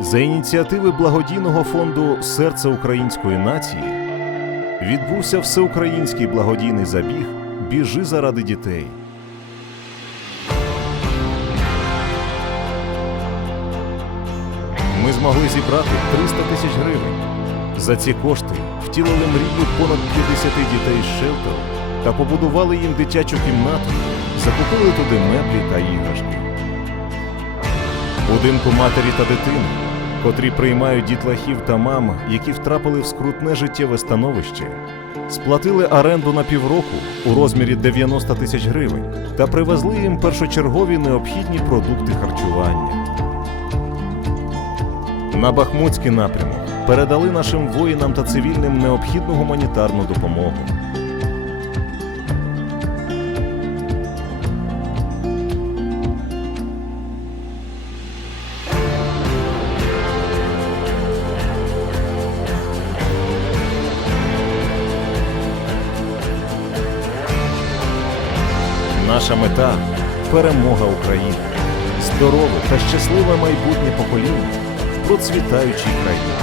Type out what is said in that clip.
За ініціативи благодійного фонду Серце української нації відбувся всеукраїнський благодійний забіг Біжи заради дітей. Ми змогли зібрати 300 тисяч гривень. За ці кошти втілили мрію понад 50 дітей з шелтеру та побудували їм дитячу кімнату, закупили туди меблі та іграшки. Будинку матері та дитини, котрі приймають дітлахів та мам, які втрапили в скрутне життєве становище, сплатили оренду на півроку у розмірі 90 тисяч гривень та привезли їм першочергові необхідні продукти харчування. На Бахмутський напрямок передали нашим воїнам та цивільним необхідну гуманітарну допомогу. Наша мета перемога України, здорове та щасливе майбутнє покоління в процвітаючій країні.